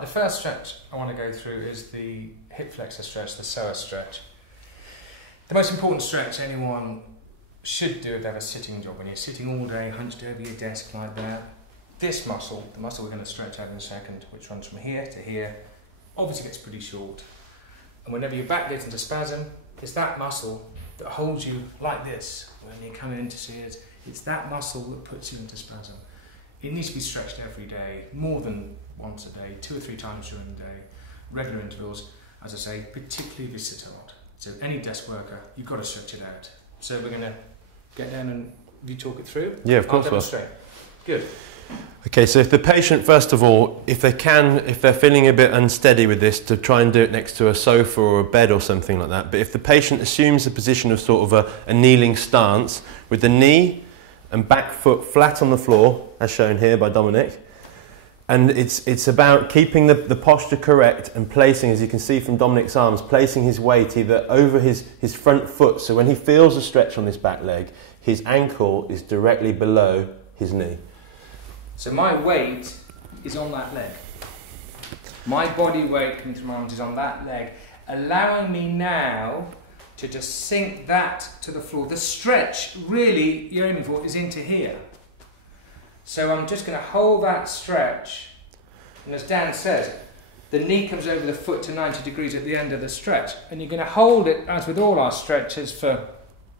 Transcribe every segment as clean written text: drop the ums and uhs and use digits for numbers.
The first stretch I want to go through is the hip flexor stretch, the psoas stretch. The most important stretch anyone should do if they have a sitting job, when you're sitting all day, hunched over your desk like that. This muscle, the muscle we're going to stretch out in a second, which runs from here to here, obviously gets pretty short. And whenever your back gets into spasm, it's that muscle that holds you like this. When you're coming in to see it, it's that muscle that puts you into spasm. It needs to be stretched every day, more than once a day, 2 or 3 times during the day, regular intervals, as I say, particularly if you sit a lot. So any desk worker, you've got to stretch it out. So we're going to get down and you talk it through. Yeah, of course. I'll demonstrate. Good. Okay, so if the patient, first of all, if they're feeling a bit unsteady with this, to try and do it next to a sofa or a bed or something like that. But if the patient assumes a position of sort of a kneeling stance with the knee and back foot flat on the floor, as shown here by Dominic, and it's about keeping the posture correct and placing, as you can see from Dominic's arms, placing his weight either over his front foot, so when he feels a stretch on this back leg, his ankle is directly below his knee. So my weight is on that leg. My body weight coming through my arms is on that leg, allowing me now to just sink that to the floor. The stretch, really, you're aiming for is into here. So I'm just going to hold that stretch, and as Dan says, the knee comes over the foot to 90 degrees at the end of the stretch, and you're going to hold it, as with all our stretches, for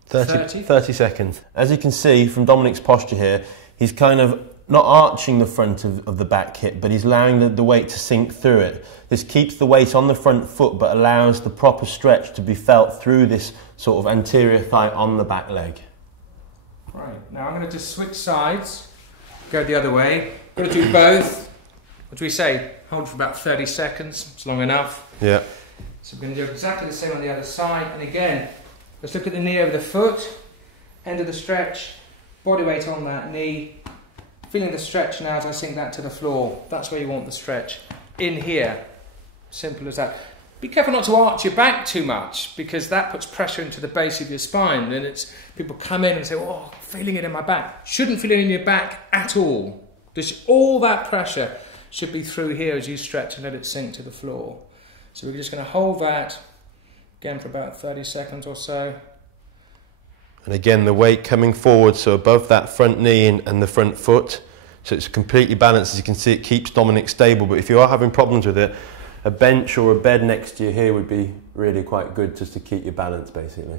30 seconds. As you can see from Dominic's posture here, he's kind of not arching the front of the back hip, but he's allowing the weight to sink through it. This keeps the weight on the front foot, but allows the proper stretch to be felt through this sort of anterior thigh on the back leg. Right, now I'm going to just switch sides, go the other way. Got to do both. What do we say? Hold for about 30 seconds, it's long enough. Yeah. So we're going to do exactly the same on the other side. And again, let's look at the knee over the foot, end of the stretch, body weight on that knee. Feeling the stretch now as I sink that to the floor. That's where you want the stretch. In here. Simple as that. Be careful not to arch your back too much, because that puts pressure into the base of your spine, and it's people come in and say, oh, feeling it in my back. Shouldn't feel it in your back at all. All that pressure should be through here as you stretch and let it sink to the floor. So we're just going to hold that again for about 30 seconds or so. And again, the weight coming forward, so above that front knee and the front foot. So it's completely balanced. As you can see, it keeps Dominic stable. But if you are having problems with it, a bench or a bed next to you here would be really quite good, just to keep your balance, basically.